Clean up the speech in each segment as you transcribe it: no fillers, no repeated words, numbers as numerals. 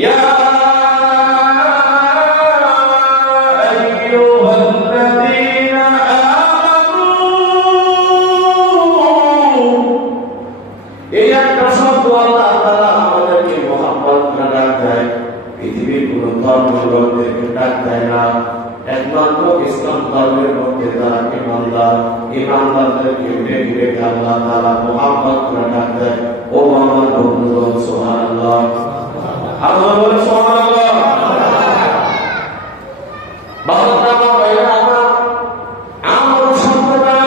ইয়া আইয়ুহাল্লাযীনা আমানু, এই একটা শব্দ আল্লাহ তাআলা আমাদেরকে মুহাম্মদ করে ডাক দেয়। পৃথিবীর কোন ধর্মগুলোকে ডাক দেয় না, একমাত্র ইসলাম ধর্মের মধ্যে যারা ইমানদার, ইমানদারদেরকে ডেকে ডেকে আল্লাহ তাআলা মুহাম্মদ করে ডাক দেয়। ও আমার বন্ধুগণ, সুবহানাল্লাহ, আল্লাহ বলে সুবহানাল্লাহ। বাবা ভাইরা আমার, আমল শব্দটা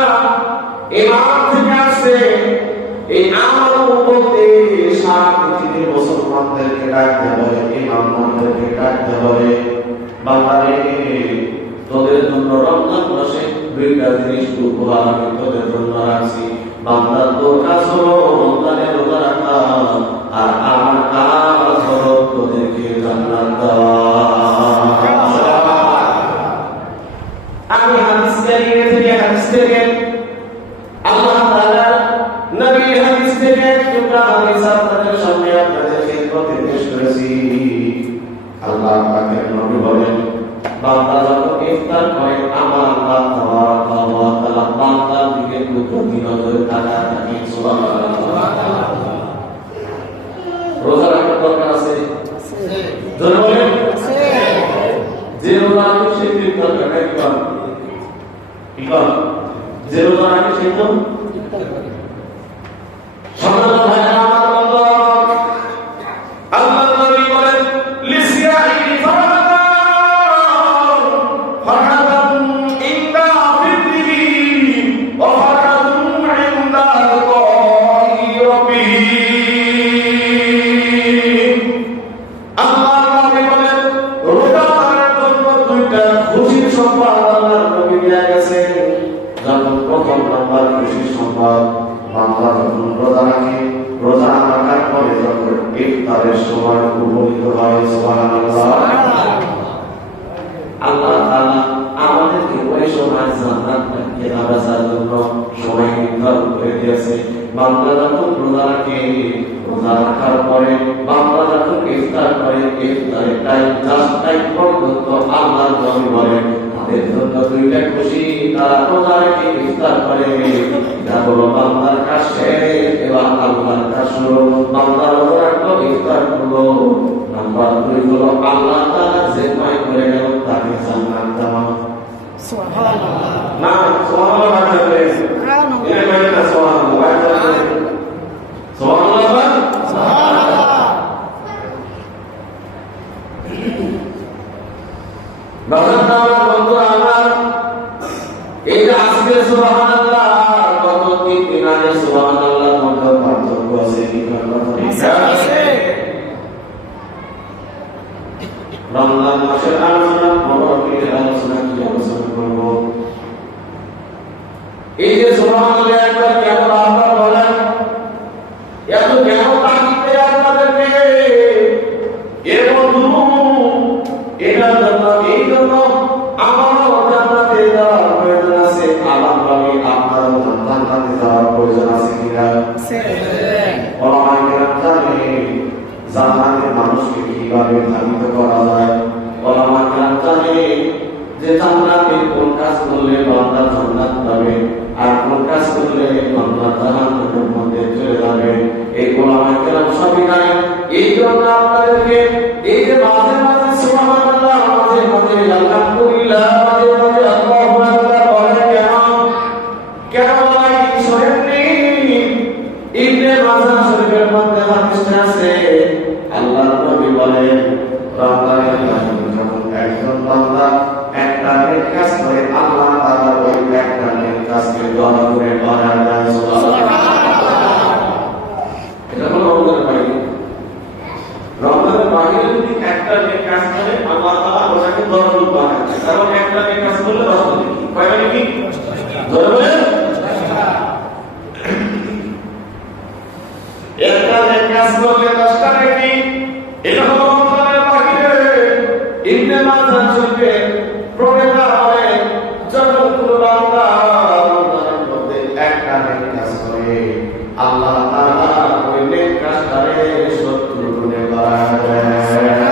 ইমান থেকে আসছে। এই আমল বলতে সারা পৃথিবীর মুসলমানদেরকে ডাকতে বলে, ইমানদারদেরকে ডাকতে বলে। বাবারে, তোদের জন্য রমজান মাসে দুইটা জিনিস উপহার আমি তোদের জন্য রাখছি। বান্দা, তোর কাজ হলো রমজানে রোজা রাখা, আর আমার কাজ হলো তোদেরকে জান্নাত দেওয়া। আমি হাদিস থেকে আল্লাহ তাআলা নবীর হাদিস থেকে টুকরা হাদিস আপনাদের সামনে আপনাদের খিদমতে পেশ করেছি। আল্লাহ পাকের নবী বলেন, বান্দা যখন ইফতার করে আমার আল্লাহ তাবারাকা ওয়া তাআলা বান্দার দিকে দুটি নজরে তাকায় থাকে। সুবহানাল্লাহ। রোজা রাখার দরকার আছে? জোরে বলেন। যে রোজা রাখে সে ইফতার করে কি করে? যে রোজা রাখে সে তো সুবহানাল্লাহ। ভাইরা আমার, আল্লাহ নবী বলেন, লিসিয়াহি রোজা রাখার পরে যখন ইফতারের সময় উপনীত হয়, সুবহানাল্লাহ, আল্লাহ তাআলা আমাদেরকে ওই সময় জান্নাত কেনাবেচার জন্য সময় নির্ধারণ করে দিয়েছে। বান্দা যখন রোজা রাখে, রোজা রাখার পরে বান্দা যখন ইফতার করে, ইফতারের টাইম পর্যন্ত আল্লাহ নবী বলেন তাদের জন্য দুইটা খুশি। তারা রোজা রেখে ইফতার করে, এটা হলো বান্দার কাজ শেষ, এবার আল্লাহর কাজ শুরু। বান্দা রোজা রাখলো, ইফতার করলো। নাম্বার 2 হলো আল্লাহ তাআলা জিম্মায় করে গেল তাকে জান্নাত দেওয়া। সুবহানাল্লাহ। না, সুবহানাল্লাহ বলে সুবহানাল্লাহ। এটা মানে না সুবহানাল্লাহ, সুবহানাল্লাহ, সুবহানাল্লাহ। বান্দা বন্ধুরা আমার, এই যে আজকে সুবহানাল্লাহ, কত দিন আগে সুবহানাল্লাহ মধ্যে পার্থক্য আছে কি আছে? রমজান মাসের আলোচনা পরবর্তীতে আলোচনা কি আলোচনা করব? এই যে সুবহানাল্লাহ একবার কেন আপনারা বলেন, এত কেন তাকিতে আপনাদেরকে এর বন্ধু, এটার জন্য এই জন্য আমারও জান্নাতে যাওয়ার প্রয়োজন আছে। আল্লাহ নবী আপনারও জান্নাতে যাওয়ার প্রয়োজন আছে কিনা? আছে। ওলামায়ে কেরাম জানেন জান্নাতের মানুষকে কিভাবে ধাবিত করা যায়। ওলামায়ে কেরাম জানেন যে জান্নাতে কোন কাজ করলে বান্দা জান্নাত পাবে, আর কোন কাজ করলে বান্দা জাহান্নামের মধ্যে চলে যাবে। এই ওলামায়ে কেরাম সবই জানেন। এই জন্য আপনাদেরকে এই যে মাঝে মাঝে সুবহানাল্লাহ, মাঝে মাঝে আলহামদুলিল্লাহ, মাঝে মাঝে আল্লাহু আকবার বলেন কেন বলেন? শোনেননি? ইবনে মাজাহ শরীফের মধ্যে হাদিস আছে, আল্লাহ নবী বলেন রমজানের মাসে যখন একজন বান্দা একটা নেক কাজ করে, আল্লাহ তাআলা ওই একটা নেক কাজকে 10 গুণে বাড়ায় দেন। সুবহানাল্লাহ। এটা হলো রমজানের বাহিনী। রমজানের বাহিনী যদি একটা নেক কাজ করে, আল্লাহ তাআলা ওটাকে 10 গুণ বাড়ায় দেন। কারণ একটা নেক কাজ করলে 10 গুণ কি? কয়টা নেকি? ধরে বলেন, একটা নেক কাজ করলে 10টা নেকি। এটা হলো রমজানের বাহিনী। ইবনে মাজাহ শরীফে প্রণেতা বলেন, যখন কোন বান্দা রমজানের মধ্যে একটা নেক কাজ করে, আল্লাহ তাআলা ওই নেক কাজটাকে 70 গুণে বাড়ায় দেন।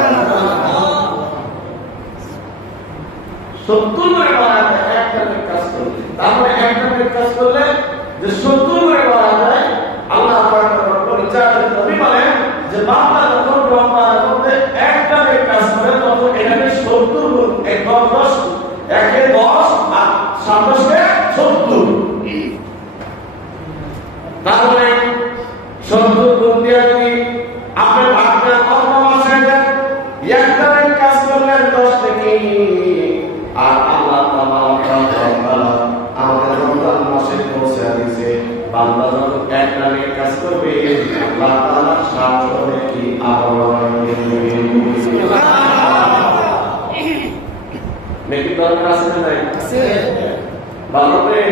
নেকি দরকার আছে না নাই? ভালো করে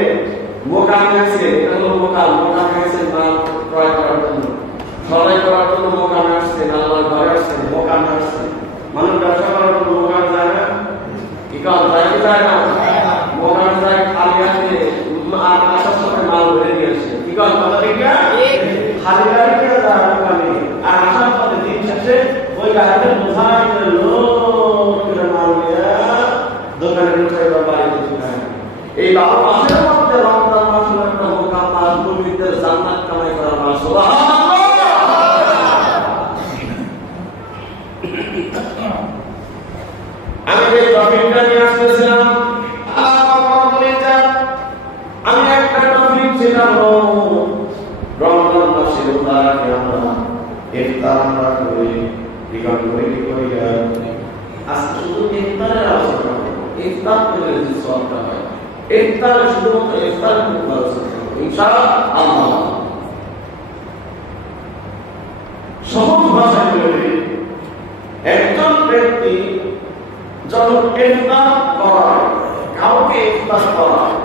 মোকাম গেছে, এটা হলো মোকাম গেছে মাল ক্রয় করার জন্য, সবাই করার জন্য মোকাম আসছে, আল্লাহর ঘরে আসছে, মোকাম আসছে। মানুষ ব্যবসা করার জন্য মোকাম যায় না, কি কাজ যায় কি যায় না? মোকাম যায় খালি হাতে, আর আসার সময় মাল ধরে নিয়ে আসছে, কি কাজ কথা ঠিক না? খালি গাড়িতে যায় দোকানে, আর আসার পথে দিন শেষে ওই গাড়িতে বোঝাই করে লোড করে মাল নিয়ে দোকানে ঢুকে বাড়িতে ঢুকায়। এই 12 মাসের মধ্যে রমজান মাস হলো একটা মোকাম মাস, মুমিনদের জান্নাত কামাই করার মাস। সুবহানাল্লাহ। আমি এই টপিকটা নিয়ে আসতেছিলাম, আমি একটা টপিক যেটা হলো রমজান মাসের উদাহরণে আমরা ইফতার আমরা করি, বিগত করে কি করি? আজকে শুধু ইফতারের আলোচনা করব। ইফতার করে যে সওয়াবটা হয়, ইফতার শুধুমাত্র ইফতার করতে আলোচনা করব ইনশাআল্লাহ। সহজ ভাষায় বলি, একজন ব্যক্তি যখন ইফতার করায়, কাউকে ইফতার করায়,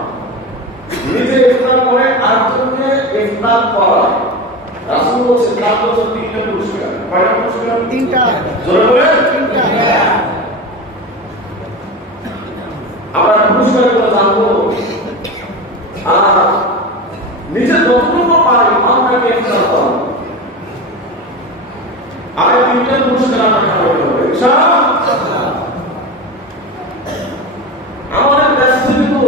নিজে ইফতার করে আরেকজনকে ইফতার করায়, রাসূল বলেছেন তার জন্য 3টা পুরস্কার। কয়টা পুরস্কার? 3টা। জোরে বলেন 3টা। আমরা পুরস্কারগুলো জানবো, আর নিজে যতটুকু পারি অন্যকে ইফতার করা, আর 3টা পুরস্কার আমরা পাবো ইনশাআল্লাহ। আমাদের দেশে কিন্তু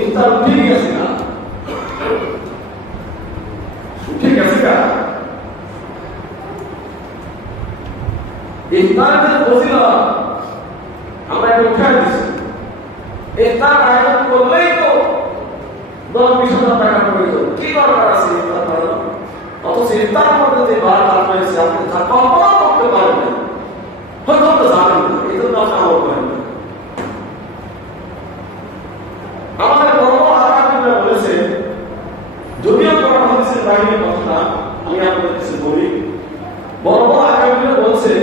ইফতার উঠে গেছে না, উঠে গেছে না। ইফতারের ফজিলত আমরা এটা উঠাই দিচ্ছি। ইফতার আয়োজন করলেই তো 10-20,000 টাকা প্রয়োজন, কি দরকার আছে ইফতার করার? অথচ ইফতার করতে যে বারবার হয়েছে আপনি তা কল্পনা করতে পারেন না, হয়তো আপনি জানেন না, এই জন্য আপনি আমল করেন না। আমাদের বড় আকাবিরা বলেছে, যদিও কোরআন হাদিসের বাইরে কথা আমি আপনাদের কাছে বলি, বড় আকাবিরা বলছে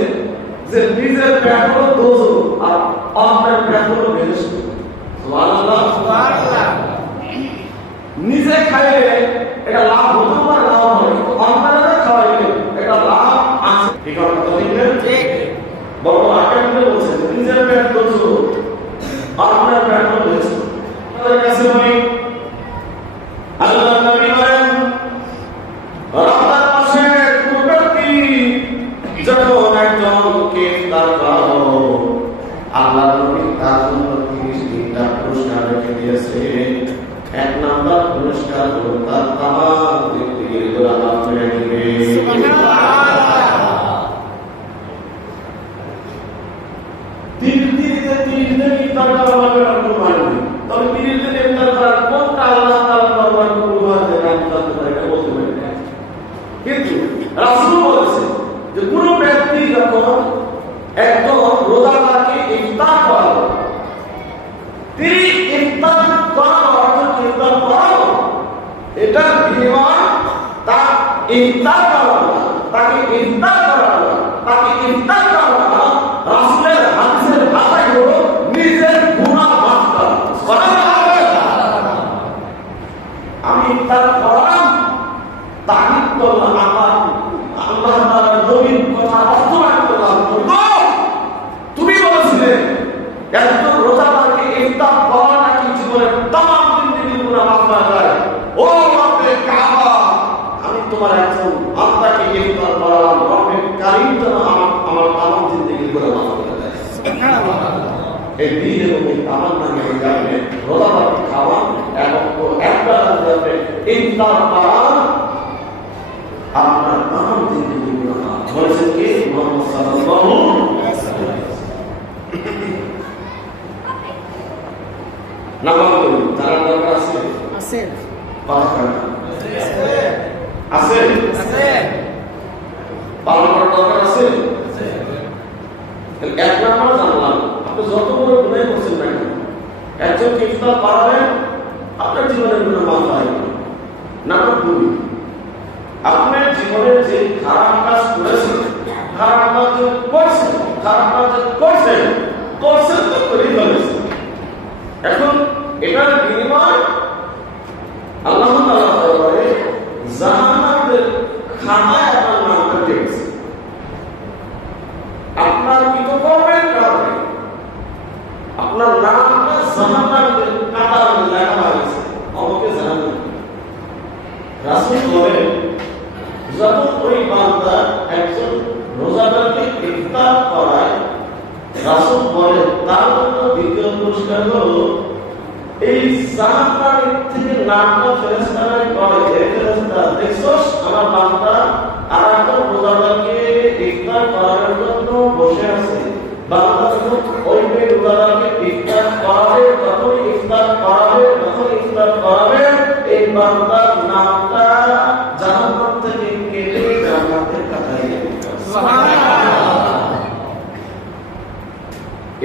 যে নিজের পেট হলো দোজখ আর অন্যের পেট হলো বেহেশত। সুবহানাল্লাহ, সুবহানাল্লাহ। নিজে খাইলে এটা লাভ হতে পারে, লাভ হয়, কিন্তু অন্যরা খাওয়াইলে এটা লাভ আছে। ঠিক কথা বললেন? ঠিক। বড় আকাবিরা বলছে নিজের পেট দোজখ অন্যের পেট হলো বেহেশত। আমাদের কাছে বলি, আল্লাহ নবী বলেন রমজান মাসে পূর্ববর্তী যখন একজনকে ইফতার করানো, আল্লাহ নবী তার জন্য 30টা পুরস্কার রেখে দিয়েছে। 1 নাম্বার পুরস্কার হলো তার তামাম জিন্দেগির গুনাহ মাফ করে দিবে। সুবহানাল্লাহ। 30 দিন ইফতার করা লাগবে না কোনো মানে, তবে 30 দিন ইফতার করার কোনটা আল্লাহ তাআলা দরবার কবুল হয় এটা আমি জানতে পারি না, বলতে পারি না। কিন্তু রাসূল বলেছেন যে কোন ব্যক্তি যখন একজন রোজাদারকে ইফতার করালো, তিনি ইফতার করানো অর্থাৎ ইফতার করানো, এটা বিনিময় তার ইফতার করানো, তাকে ইফতার করানো, তাকে ইফতার করানো রাসূলের হাদিসের ভাষায় হলো নিজের গুনাহ মাফ করা। আমি ইফতার করালাম, তাহিদ করলাম, আমার আল্লাহ তাআলার নবীর কথা বাস্তবায়ন করলাম। তুমি বলেছিলে একজন রোজাদারকে ইফতার করা নাকি জীবনের তামাম জিন্দেগির গুনাহ মাফ করা যায়। ও রব্বে কাবা, আমি তোমার একজন বান্দাকে ইফতার করালাম, রব্বে কারীম যেন আমার তামাম জিন্দেগির গুনাহ মাফ করে দেয়। সুবহানাল্লাহ। এই দিন এবং এই তামান্না নিয়ে যাবে রোজাদারকে খাওয়ান এবং একটা যাবে ইফতার করান, আপনার তামাম জিন্দেগির গুনাহ মাফ। বলেছেন কি মুহাম্মদ সাল্লাল্লাহু আলাইহি ওয়াসাল্লাম। নামাজ পড়ি, তার দরকার আছে? আছে। পাঁচ আছে। আছে? আছে। পালন করার দরকার আছে? আছে। তাহলে 1 নাম্বার জানলাম, আপনি যত বড় গুনাহ করছেন না কেন, একজন ইফতার পারাবেন, আপনার জীবনের গুনাহ মাফ হয়। নাম্বার 2, আপনার জীবনের যে খারাপ কাজ করেছেন, খারাপ কাজ করছেন, খারাপ কাজ করছেন করছেন তো করেই ফেলেছেন। এখন এটার বিনিময় আল্লাহ তাআলা বলে জাহান্নামের খানায় আপনার নামটা টেকেছে। আপনার কৃতকর্মের কারণে আপনার নামটা জাহান্নামের কাতারে লেখা হয়েছে, আমাকে জাহান্নাম। রাসূল বলেন যখন ওই বান্দা একজন রোজাদারকে ইফতার করায়, রাসূল বলেন তার জন্য দ্বিতীয় পুরস্কার হলো এই জাহান্নামের থেকে নামটা ফেরেশতারা করে, এই ফেরেশতা দেখছস আমার বান্দা আর একজন রোজাদারকে ইফতার করার জন্য বসে আছে। বান্দা যখন ওই রোজাদারকে ইফতার করাবে, যখন ইফতার করাবে এই বান্দার নামটা জাহান্নাম থেকে কেটে জান্নাতের কাতারে যাবে। সুবহানাল্লাহ।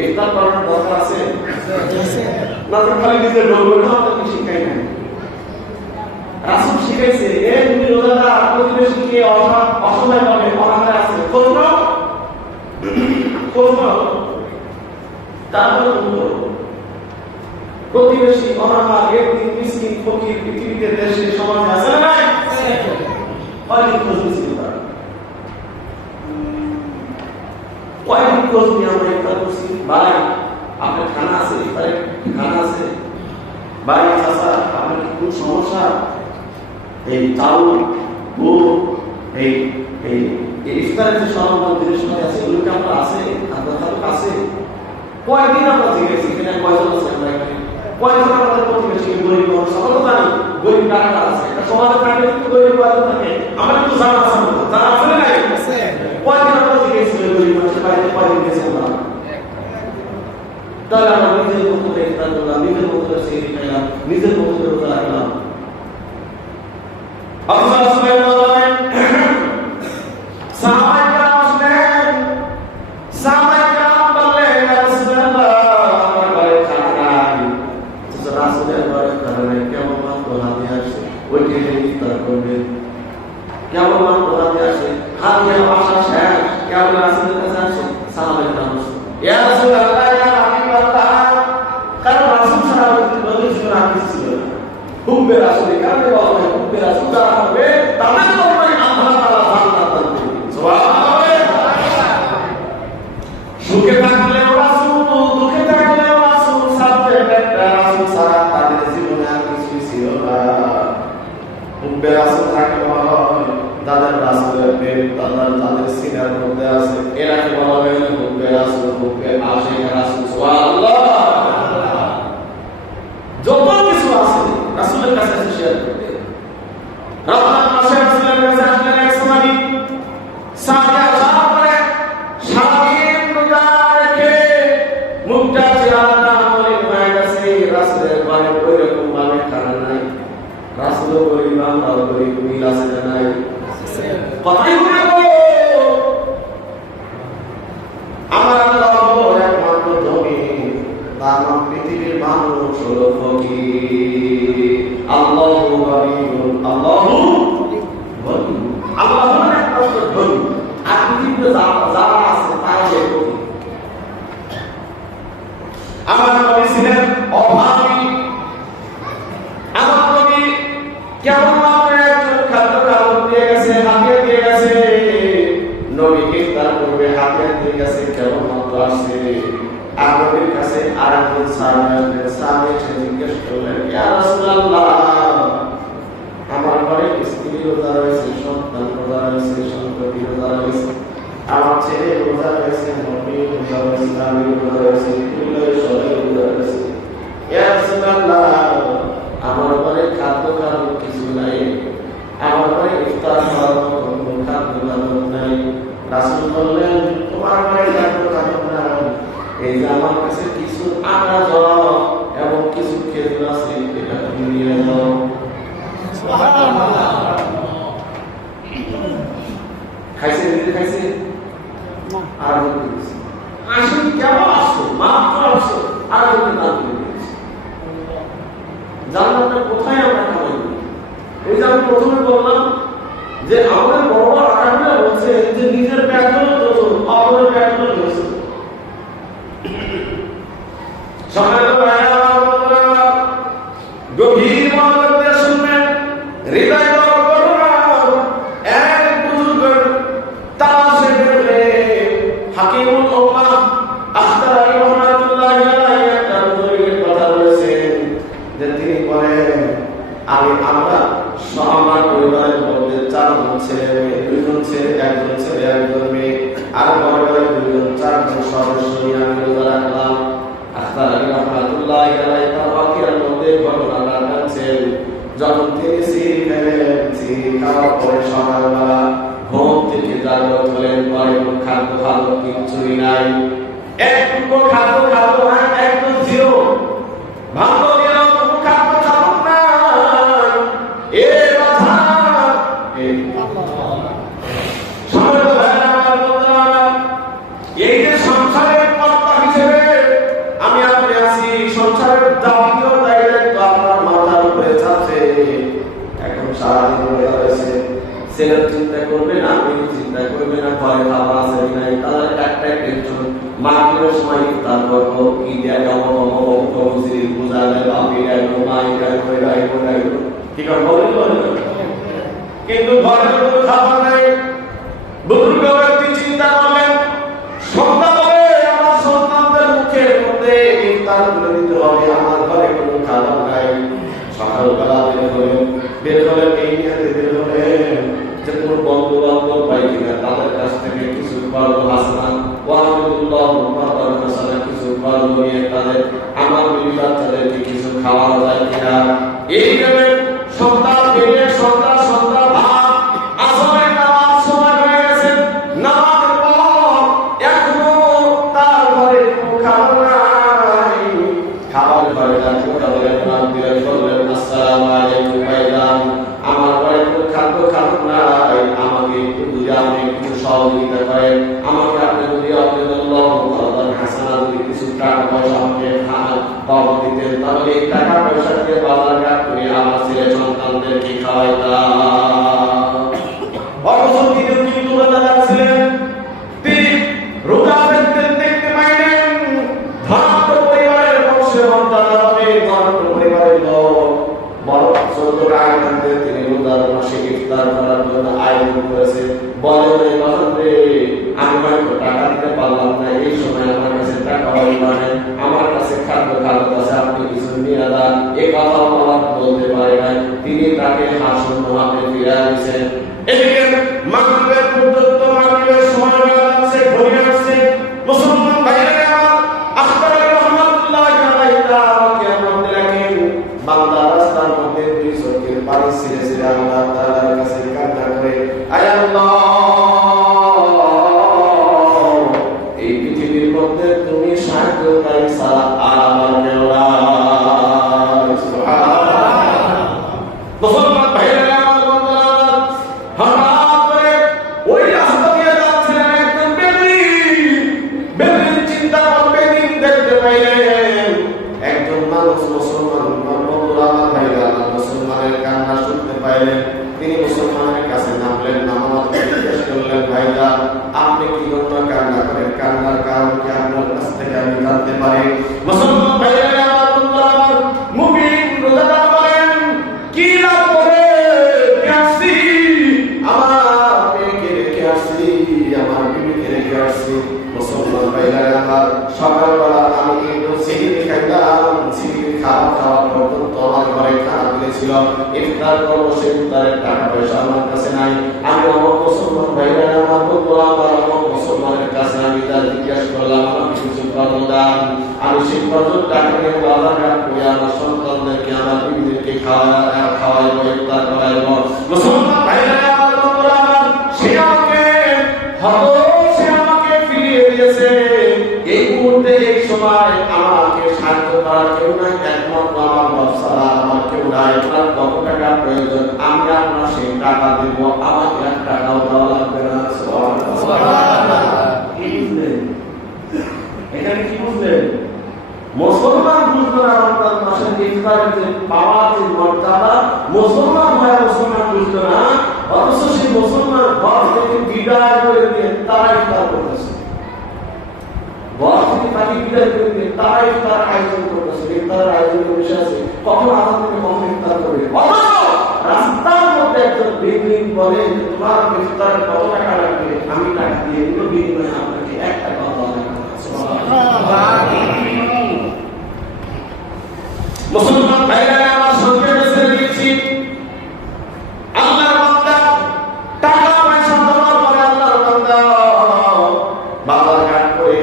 ইফতার করার দরকার আছে না? তো খালি নিজের লোকের আমাকে শিখাই না, রাসূল শিখাইছে এই তুমি রোজাদার প্রতিবেশীকে অসময় পাবে অনাহারে আছে খোঁজ নাও, তারপরে প্রতিবেশী অনাহার এতিম মিসকিন ফকির পৃথিবীতে দেশে সমাজে আছে না নাই? কয়দিন খোঁজ নিয়েছি তারা, কয়দিন খোঁজ নিয়ে আমরা ইফতার করছি। ভাই আপনার খানা আছে, ইফতারে খানা আছে? ভাই চাচা আপনার কি কোন সমস্যা? এই চাউল গুড় এই এই ইফতারের যে সরঞ্জাম জিনিসপত্র আছে এগুলো কি আপনার আছে? আপনার কাছে কয়দিন আমরা জিজ্ঞেস এখানে কয়জন আছে? আমরা এখানে কয়জন আমাদের প্রতিবেশী গরিব মানুষ সকল জানি গরিব কারা আছে, এটা সমাজে থাকলে কিন্তু গরিব কয়জন থাকে আমরা কিন্তু জানা আছে না, জানা আছে না নাই? কয়দিন আমরা জিজ্ঞেস গরিব মানুষের বাড়িতে কয়দিন গেছে আমরা? তাহলে আমরা নিজের মতো করে ইফতার করলাম, নিজের মতো করে সেহরি খাইলাম, নিজের মতো করে রোজা রাখলাম। আল্লাহ সুবহানাহু ওয়া তাআলা সাহাবায়ে আসলেন, সাহাবায়ে বললেন ইয়া রাসূলুল্লাহ আমার ঘরে খানা নাই। তো রাসূলের ঘরে খানা নাই, কেমন মাত্র হাতে আসে ওইটা ইফতার করবে, কেমন মাত্র হাতে আসে হাতে আসা শেষ, কেমন রাসূলের কাছে আসে সাহাবায়ে ইয়া রাসূলুল্লাহ ইয়া হাবিবাল্লাহ, কারণ রাসূল সাহাবায়ে নবীর জীবনে আর কিছু ছিল না। হুব্বে রাসূল কারণে বলা হয় হুব্বে রাসূল যারা হবে তাদের জন্যই আল্লাহ তাআলা জান্নাত দান করবেন। সুবহানাল্লাহ। সুখে থাকলেও রাসূল, দুঃখে থাকলেও রাসূল, সাবজেক্ট একটা রাসূল ছাড়া তাদের জীবনে আর কিছু ছিল না। হুব্বে রাসূল থাকলে বলা হয় তাদের রাসূলের প্রেম তাদের সিনার মধ্যে আছে, এরাকে বলা হয় হুব্বে রাসূল, হুব্বে আশিক রাসূল। সুবহানাল্লাহ। যত কিছু আছে রাসূলের কাছে শেয়ার করতে। রমজান মাসে রাসূলের কাছে আসলেন এক সাহাবী, সাহাবী আসার পরে সারাদিন রোজা রেখে মুখটা চেহারাটা মলিন হয়ে গেছে। রাসূলের ঘরে ওইরকম ভাবে খানা নাই, রাসূলও গরিব আমরাও গরিব, মিল আছে না নাই? কথাই বলে আমার আল্লাহ একমাত্র ধনী, তার নাম পৃথিবীর মানুষ হলো ফকির। আল্লাহু গনিয়ুন, আল্লাহু গনিয়ুন, আল্লাহ হলেন একমাত্র ধনী, আর পৃথিবীতে যারা আছে তারা হলো ফকির। আমার নবী ছিলেন অভাবী, আমার নবী কেমন মাত্র একজন খাদ্য কাপড় দিয়ে গেছে, হাতিয়ে দিয়ে গেছে, নবী ইফতার করবে হাতিয়ে দিয়ে গেছে, কেমন মাত্র আসছে নবীর কাছে আরেকজন সাহাবী এসে জিজ্ঞেস করলেন ইয়া রাসূলুল্লাহ আমার ঘরে স্ত্রী রোজা রয়েছে, সন্তান রোজা রয়েছে, সন্ততি রোজা রয়েছে, আমার ছেলে রোজা রয়েছে, নবী রোজা রয়েছে, আমি রোজা রয়েছে, এগুলো সবাই রোজা রয়েছে, ইয়া রাসূলুল্লাহ আমার ঘরে খাদ্য খাওয়ার কিছু নাই, আমার ঘরে ইফতার করার মতো কোনো খাদ্য খাওয়ার নাই। রাসূল বললেন তোমার ঘরে খাদ্য খাওয়ার নাই, এই যে আমার কাছে কিছু আটা জল এবং কিছু খেজুর আছে, এটা তুমি নিয়ে যাও। সুবহানাল্লাহ। খাইছে দিতে খাইছে না, আর বলতেছে আসুন কেমন আসছো মাত্র আসছো, আর বলতে না দিয়েছে জান্নাতটা কোথায় আমরা খাবো? এই যে আমি প্রথমে বললাম যে আমাদের বড় বড় আকারটা বলছে যে নিজের পেট হলো তো অপরের পেট হলো সম্মানিত ভাইরা আমার বন্ধুরা আমার, গভীর মনোযোগ দিয়ে শুনবেন। হৃদয় গরম করুন। এক বুজুর্গ তাফসীর করে হাকিমুল উম্মাহ আখতার আলী রহমাতুল্লাহি আলাইহি একটা বুজুর্গের কথা বলেছেন যে তিনি বলেন আমরা আমার পরিবারের মধ্যে 4 জন ছেলে মেয়ে, 2 জন ছেলে, 1 জন ছেলে, 1 জন মেয়ে, আর পরিবারের 2 জন 4 জন সদস্য নিয়ে আমি রোজা রাখলাম। আখতার আলী রহমাতুল্লাহি আলাইহি তার ওয়াকিয়ার মধ্যে ঘটনাটা বলছেন, যখন তিনি সিঁড়ি খেলেন, সিঁড়ি খাওয়ার পরে সকালবেলা ঘুম থেকে জাগ্রত হলেন, পরে খাদ্য খাদ্য কিছুই নাই, একটুকু খাদ্য খাদ্য নাই, একদম জিরো। ভাগ্য দিল কোনো খাদ্য খাদ্য নাই। এ কথা সম্মানিত ভাইরা আমার বন্ধুরা আমার, এই যে সংসারের কর্তা হিসেবে আমি আপনি আছি, সংসারের যাবতীয় দায়িত্ব আপনার মাথার উপরে চাপছে। এখন সারাদিন হয়ে গেছে, ছেলের চিন্তা করবে না, আপনি চিন্তা করবে না, ঘরে খাবার আছে কি নাই, তাদের একটাই টেনশন, মাগরিবের সময় ইফতার করবো, কি দেয়া যাবো, মসজিদ পূজা দেবো, আপনি যাইবো, মা যাইবো, যাইবো, ঠিক আছে বলেন। কিন্তু ঘরে কোনো খাবার নাই। বুজুর্গ ব্যক্তি চিন্তা করলেন, সন্তান হবে, আমার সন্তানদের মুখের মধ্যে ইফতার করে দিতে হবে, আমার ঘরে কোনো খাবার নাই। সকালবেলা বের হলেন, এই নিয়ে বের হলেন যে কোন বন্ধু বান্ধব পাই কিনা, তাদের কাছ থেকে কিছু কর্ম হাসানা ওয়াহিদুল্লাহ মুবারক হাসানা কিছু কর্ম নিয়ে তাদের আমার বিবি বাচ্চাদেরকে কিছু খাওয়ানো যায় কিনা। এই ভেবে সন্তান পেলে সন্তান ভাব আসরের নামাজ সময় হয়ে গেছে, নামাজের পর এখনো তার ঘরে কোনো খাবার নাই। খাবার ঘরে ডাকতে তাদের নাম দিলেন, বললেন আসসালামু আলাইকুম ভাইজান, আমার ঘরে কোনো খাদ্য খাবার নাই, আমাকে একটু যদি আপনি একটু সহযোগিতা করেন, আমাকে আপনি যদি আল্লাহ হাসানা যদি কিছু টাকা পয়সা আমাকে পাওয়া দিতেন, তাহলে এই টাকা পয়সা দিয়ে বাজার ঘাট করে আমার ছেলে সন্তানদেরকে খাওয়াইতাম। অথচ তিনি কিন্তু রোজা রাখছিলেন, তিনি রোজা দেখতে পাইলেন ধনাঢ্য পরিবারের বংশে সন্তান হবে, ধনাঢ্য পরিবারের লোক বড় চোদ্দ আয়োজনদের তিনি রোজার মাসে ইফতার করার জন্য আয়োজন করেছে। বলেন আমি হয়তো টাকা দিতে পারলাম না, এই সময় আমার কাছে টাকা হয়, আমার কাছে খাদ্য খাদ্য আছে, আপনি কিছু নিয়ে যান, এ কথা আমার বলতে পারে না। তিনি তাকে হাসন হাতে ফিরে দিয়েছেন। এদিকে মাগরিবের পর্যন্ত মাগরিবের সময় হয়ে যাচ্ছে, ঘড়ি আসছে। মুসলমান ভাইরা আমার, আখতার আলী রহমাতুল্লাহি আলাইহি আমাকে আমাদের রাখেন, বান্দা রাস্তার মধ্যে 2 চোখের পানি ছিঁড়ে ছিঁড়ে আল্লাহ তাআলার কাছে কান্না করে, আয় আল্লাহ, এই পৃথিবীর মধ্যে তুমি সাহায্যকারী ছাড়া আর আমার কেউ নাই। সুবহানাল্লাহ। মুসলমান ভাইরা আমার বন্ধুরা আমার, হঠাৎ করে ওই রাস্তা দিয়ে যাচ্ছিলেন একজন বেদুইন চিন্তা করবে, দিন দেখতে পাইলেন একজন মানুষ মুসলমান বন্ধুরা আমার ভাইরা আমার, মুসলমানের কান্না শুনতে পাইলেন। তিনি মুসলমানের কাছে নামলেন, নামাজ জিজ্ঞেস করলেন, ভাইরা আপনি কি জন্য কান্না করেন, কান্নার কারণ কি আপনার কাছ থেকে আমি জানতে পারি? মুসলমান ভাইরা আমার বন্ধুরা আমার, মুমিন রোজাদার বলেন, কি লাভ করে আসছি, আমার মেয়েকে রেখে আসছি, আমার বিবিকে রেখে আসছি। মুসলমান ভাইরা আমার, সকালবেলা আমি একটু সিঁড়ি খাইলাম, সিঁড়ি খাওয়া পর্যন্ত আমার ঘরে খানা দিয়েছিল, ইফতার করবো, সে ইফতারের টাকা পয়সা আমার কাছে নাই। আমি আমার মুসলমান ভাইরা আমার বন্ধুরা আমার, আমার মুসলমানের কাছে আমি তার জিজ্ঞেস করলাম, আমাকে কিছু কর্ম দান, আমি সেই কর্ম টাকা নিয়ে বাজার ঘাট করে আমার সন্তানদেরকে আমার বিবিদেরকে খাওয়াইবো, ইফতার করাইবো। মুসলমান ভাইরা আমার বন্ধুরা আমার, সে আমাকে ফিরিয়ে দিয়েছে। এই মুহূর্তে এই সময় আমাকে সাহায্য করার কেউ নাই, একমাত্র আমার রব ছাড়া আমার কেউ নাই। আপনার কত টাকা প্রয়োজন, আমি আপনার সেই টাকা দেব, আমাকে 1 টাকাও দেওয়া লাগবে না। এখানে কি বুঝলেন? মুসলমান বুঝলো না রমজান মাসের ইফতারের যে পাওয়ার যে মর্যাদা, মুসলমান হয় মুসলমান বুঝলো না, অথচ সেই মুসলমান ঘর থেকে বিদায় করে দিয়ে তারা ইফতার করতেছে। ঘর থেকে তাকে বিদায় করে দিয়ে তারা ইফতার আয়োজন করতেছে, ইফতারের আয়োজন করে বসে আছে, কখন আজান থেকে কখন ইফতার করবে। রাস্তার মধ্যে একজন বেদুইন বলে তোমার ইফতারের কত টাকা লাগবে, আমি টাকা দিয়ে এগুলো বিনিময়ে আপনাকে 1 টাকা দেওয়া হবে। মুসলমান ভাইরা আমার সঙ্গে বেঁচে দিয়েছি, আল্লাহর বান্দা টাকা পয়সা দেওয়ার পরে আল্লাহর বান্দা বাজার ঘাট করে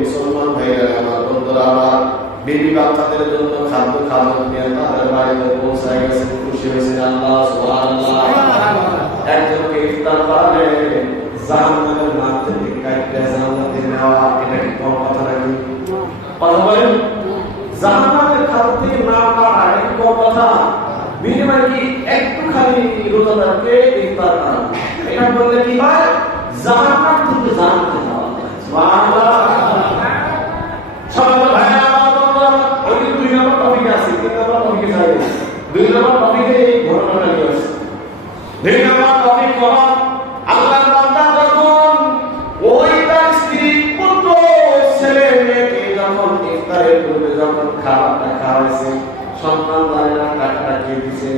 মুসলমান ভাইরা আমার বন্ধুরা আমার বিবি বাচ্চাদের জন্য খাদ্য খাবার নিয়ে তাদের বাড়িতে পৌঁছায় গেছে, খুশি হয়েছে আল্লাহ সুবহানাল্লাহ। একজনকে ইফতার করালে জাহান্নামের নাম থেকে কাইটে জান্নাতে নেওয়া, এটা কি কম কথা নাকি? কথা বলেন, জাহান্নামের খাদ্য থেকে না কাটা এটা কি কম কথা? বিনিময়ে কি একটু খালি রোজাদারকে ইফতার করা, এটা বললে কি হয়? জাহান্নাম থেকে জান্নাতে যাওয়া। সুবহানাল্লাহ। সবাই ভাইরা আমার বন্ধুরা, ওই 2 নম্বর টপিকে আছে, 3 নম্বর টপিকে যাই। 2 নম্বর টপিকে এই ঘটনাটা নিয়ে আসছে। 2 নম্বর টপিক হলো আল্লাহর বান্দা যখন ওই তার স্ত্রী, পুত্র, ছেলে মেয়েকে যখন ইফতারের পূর্বে যখন খাবারটা খাওয়াইছে, সন্তান জানে না টাকাটা কে দিছে,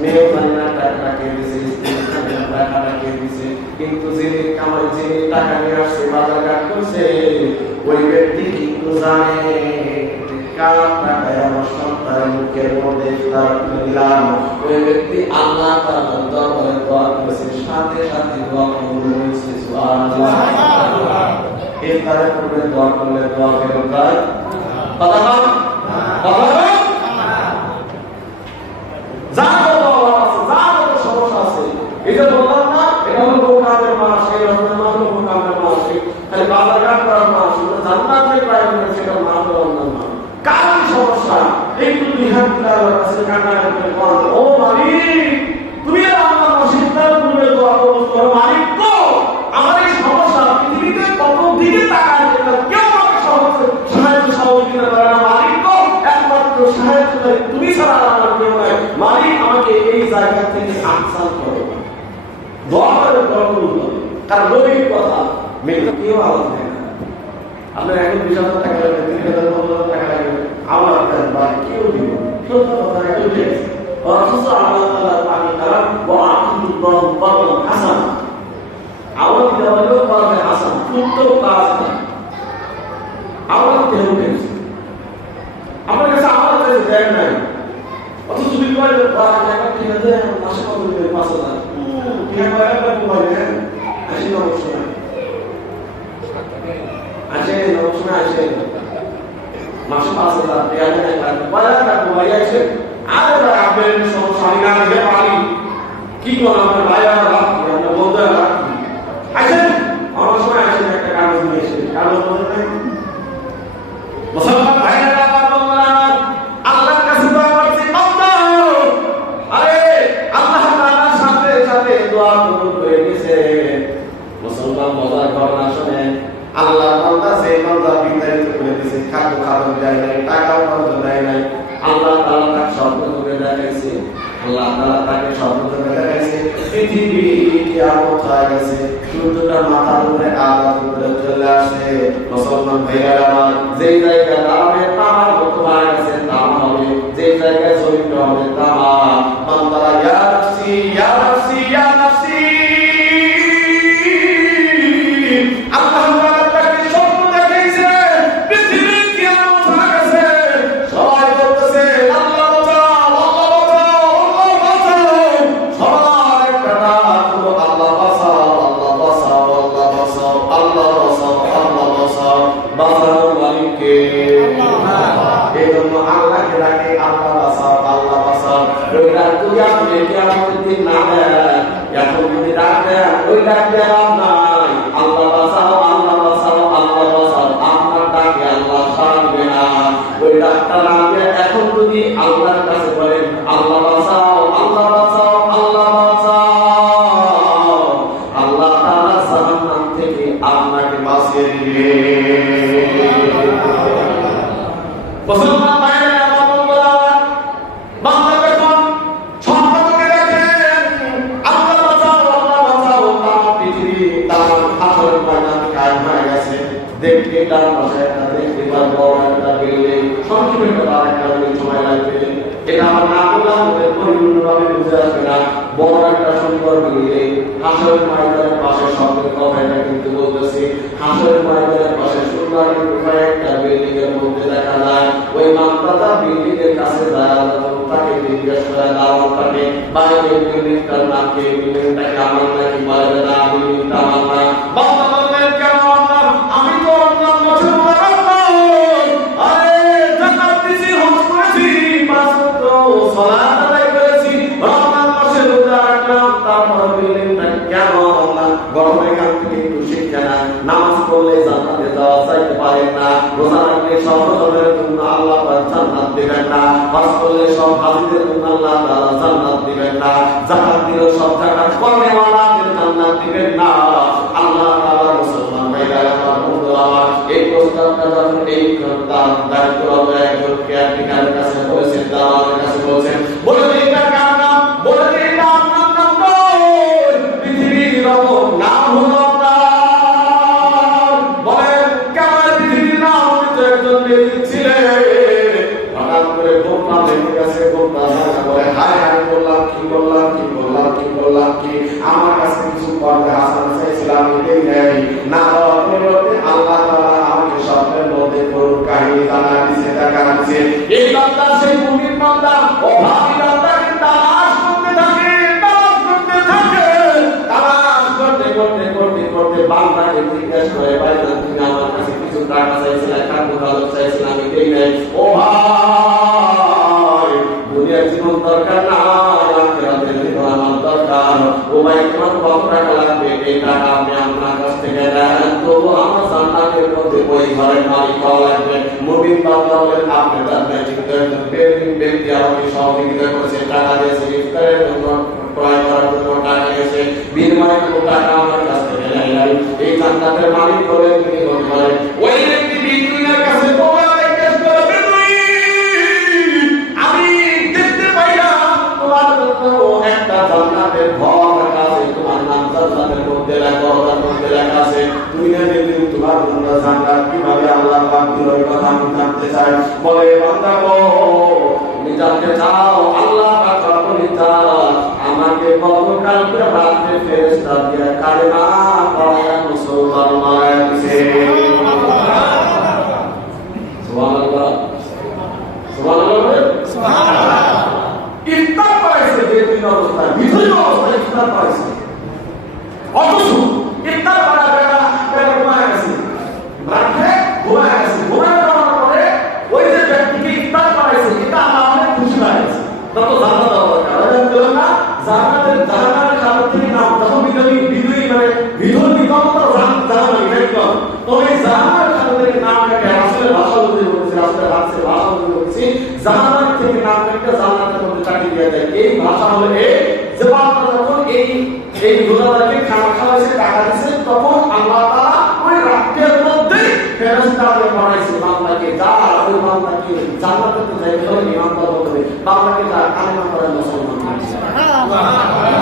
মেয়ে জানে না টাকাটা কে দিছে, স্ত্রী জানে না টাকাটা কে দিছে, কিন্তু যিনি কামাই, যিনি টাকা নিয়ে আসছে, বাজার ঘাট করছে, ওই ব্যক্তি কিন্তু জানে কার টাকায় আমার সন্তানের মুখের মধ্যে ইফতার তুলে দিলাম। ওই ব্যক্তি আল্লাহ তাআলার দরবারে দোয়া করেছে, সাথে সাথে দোয়া কবুল হয়েছে। সুবহানাল্লাহ। ইফতারের পূর্বে দোয়া করলে দোয়া ফেরত যায়। কথা বল, কথা বল। যার কত অভাব আছে, যার কত সমস্যা আছে, এই যে বললাম না, এটা হলো বোকামের মাস, এই রমজান মাস হলো বোকামের মাস, খালি বাজার ঘাট করার মাস, জান্নাতে প্রায় সেটা মাস রমজান মাস। কারণ সমস্যা একটু বিহার আল্লাহর কাছে কান্নাকাটি করে বল, ও মালিক তুমি আমার মসজিদটার পূর্বে দোয়া কবুল করো। মালিক গো, আমার এই সমস্যা পৃথিবীতে কত দিকে তাকায় দেখলাম, কেউ আমাকে সাহায্য সহযোগিতা করে না। মালিক গো, একমাত্র সাহায্য তুমি ছাড়া আমার কেউ নাই। মালিক আমাকে এই জায়গা থেকে আহসান করো। দোয়া করে দোয়া কবুল করো। কারণ গভীর কথা, মেয়েটা কেউ আওয়াজ দেয় না। আপনার এখন 20,000 টাকা লাগবে, 30,000 টাকা লাগবে, আমার বা কেউ দিব, কেউ কথা কেউ দিয়েছে। অথচ আল্লাহ তাআলা পানি তারা ওয়াকিদুল্লাহ বাবুল হাসান, আওয়াজ দেওয়া হলো বাবুল হাসান, উত্তম কাজ না। আওয়াজ কেউ দিয়েছে, আমার কাছে আওয়াজ দিয়েছে দেয় নাই। অথচ তুমি বলে টাকা ঠিক আছে, মাসে কত দিবে? 5,000। টাকা একটা বলে আসি না সময় আসে নবসময় আসে মাসে 5,000 টাকা আছে। আরে ভাই আপনার সমস্যা না দিতে পারি কি করবো, আপনার ভাই আর রাখি, আপনার বন্ধু আর রাখি আসেন, অনেক সময় আসেন একটা কাগজ নিয়ে এসে, কাগজ বলতে মুসলমান ভাইরা আল্লাহর কাছে দোয়া করছে, আরে আল্লাহ তাআলার সাথে সাথে দোয়া কবুল করে নিয়েছে। মুসলমান মজার ঘটনা শুনে আল্লাহ বান্দা যে বান্দা বিতাড়িত করে দিয়েছে, খাদ্য খাবার দেয় নাই, টাকাও খরচ দেয় নাই, আল্লাহ তাআলা তাকে স্বপ্ন করে দেখাইছে। আল্লাহ তাআলা তাকে স্বপ্ন করে দেখাইছে পৃথিবী কিয়ামত হয়ে গেছে, সূর্যটা মাথার উপরে আঘাত করে চলে আসে। মুসলমান ভাইরা আমার, যেই জায়গায় দামে তামার মতো হয়ে গেছে তামা হবে, যেই জায়গায় চরিত্র হবে তামা। বান্দারা ইয়া নাফসি ইয়া নাফসি ইয়া নাফসি, আল্লাহ আল্লাহর কাছে বলেন আল্লাহ বাঁচাও, আল্লাহ বাঁচাও, আল্লাহ বাঁচাও, আল্লাহ তাআলা জাহান্নাম থেকে আপনাকে বাঁচিয়ে দিবে। মুসলমান ভাইরা আমার বন্ধুরা, বান্দা যখন সম্পদকে দেখেন আল্লাহ বাঁচাও, আল্লাহ বাঁচাও, তার পৃথিবী তার হাসরের ময়দান কায়েম হয়ে গেছে। দেখতে ডান পাশে একটা দেখতে পারবো একটা বিল্ডিং, সংক্ষেপে তার একটা সময় লাগবে। এটা আমার না বললাম পরিপূর্ণভাবে বুঝে আসবে না। বড় একটা সুন্দর বিল্ডিং, হাসরের ময়দানের পাশে শব্দের কথা এটা কিন্তু বলতেছি। হাসরের ময়দানের পাশে সুন্দর একটা বিল্ডিং এর মধ্যে দেখা যায় ওই মানতাতা বিল্ডিং এর কাছে যায়, তাকে জিজ্ঞেস করে দাওয়াত থাকে বাইরে বিল্ডিংটার নাম কি, বিল্ডিংটাকে আমার নাকি বলে না, বিল্ডিংটা আমার না। বাবা বললেন কেন আমার, আমি তো আপনার বছর আরে জান্নাত দিছি, হজ করেছি, পাঁচ ওয়াক্ত সালাত আদায় করেছি, রমজান মাসে রোজা রাখলাম, তারপর বিল্ডিংটা কেন আমার গরমে কান থেকে একটু শিক্ষা না, নামাজ পড়লে জান্নাতে যাওয়া যাইতে পারেন না, রোজা রাখলে সব রকমের জন্য আল্লাহ পাক জান্নাত দিবেন না, হজ করলে সব হাজিদের জন্য আল্লাহ তাআলা জান্নাত দিবেন না, যাকাত দিলে সব যাকাত কর্মওয়ালাদের জান্নাত দিবেন না। আল্লাহ তাআলা মুসলমান ভাইরা আমার বন্ধুরা আমার এই প্রস্তাবটা যখন এই তার দায়িত্বরত একজন কেয়ারটেকারের কাছে বলেছেন, দাওয়াতের কাছে বলেছেন, বলে দিন কার নাম, বলে দিন আপনার নাম নয়, পৃথিবীর রকম নাম হলো আপনার। বলেন কেমন পৃথিবীর নাম, তো একজন ব্যক্তি ছিলেন, হঠাৎ করে বোমা ভেঙে গেছে, বোমা ভাঙা বলে হায় হায় করলাম কি করলাম কি করলাম কি করলাম কি, আমার কাছে কিছু করতে হাসান চাইছিলাম এটাই নেই না, পরিবর্তে আল্লাহ তাআলা আমাকে স্বপ্নের মধ্যে কোন কাহিনী জানা দিয়েছে, দেখা দিয়েছে। এই বান্দা সেই মুমিন বান্দা অভাবী বান্দাকে তালাশ করতে থাকে, তালাশ করতে থাকে, তালাশ করতে করতে করতে করতে বান্দাকে জিজ্ঞেস করে ভাইজান তুমি আমার কাছে কিছু টাকা চাইছিলে, খাদ্য খাদ্য চাইছিলে, আমি দেই নাই। ও ভাই দুনিয়ার জীবন দরকার না, আখিরাতের জীবন আমার দরকার। ও ভাই তোমার কত টাকা লাগবে, এই টাকা আপনি আপনার কাছ থেকে দেন, তবু আমার জান্নাতের মধ্যে ওই ঘরের মালিক হওয়া লাগবে। মুমিন বান্দা বলেন আপনি জান্নাতে কিন্তু একজন ব্যক্তি আমাকে সহযোগিতা করেছে, টাকা দিয়েছে, ইফতারের জন্য ক্রয় করার জন্য টাকা দিয়েছে, বিনিময়ে কোনো টাকা আমার কাছ থেকে নেয় নাই, এই জান্নাতের মালিক হলেন তিনি বলেন ওই ব্যক্তি বিদুইনের কাছে তোমার জিজ্ঞেস করবে, আমি দেখতে পাইলাম তোমার জন্য একটা জান্নাতের ঘর রাখা আছে, তোমার নাম জান্নাতের মধ্যে লেখা আছে, তুমি না দেখলে তোমার জন্য জান্নাত কিভাবে আল্লাহ পাক দিল, এই কথা আমি জানতে চাই। বলে বান্দা গো তুমি জানতে চাও, আল্লাহ পাক আপনি চান আমাকে গতকালকে রাতে ফেরেশতা দিয়ে কালেমা পড়ায়া মুসলমান বানায়া দিয়েছে। সুবহানাল্লাহ সুবহানাল্লাহ সুবহানাল্লাহ। ইফতার পাইছে যে দিন অবস্থায়, বিধর্মী অবস্থায় ইফতার পাইছে, অথচ ইফতার করা বেলা বেলা ঘুমায় গেছে, রাতে ঘুমায় গেছে, ঘুমায় যাওয়ার পরে ওই যে ব্যক্তিকে ইফতার করাইছে এটা আমার অনেক খুশি লাগছে, তত জান্নাত দরকার না, জান্নাতের জাহান্নামের খাবার থেকে নাম যখন বিধর্মী মানে বিধর্মী কমতো জাহান্নাম একদম, তো এই জাহান্নামের খাবার থেকে নামটাকে আসলে ভাষা বলতে বলছি, আসলে ভাষা বলতে বলছি, জাহান্নাম থেকে নামটাকে জান্নাতের মধ্যে চাকরি দিয়ে দেয়। এই ভাষা হলো এই যে বান্দা যখন এই রোজাদারকে খানা খাওয়াইছে, টাকা দিয়েছে, তখন আল্লাহ তাআলা ওই রাতের মধ্যে ফেরেশতাদের পাঠাইছে বান্দাকে, যা ওই বান্দাকে জান্নাতে যাইতে হলে ইমানদার হতে হবে, বান্দাকে যা কালেমা পড়ে মুসলমান। সুবহানাল্লাহ।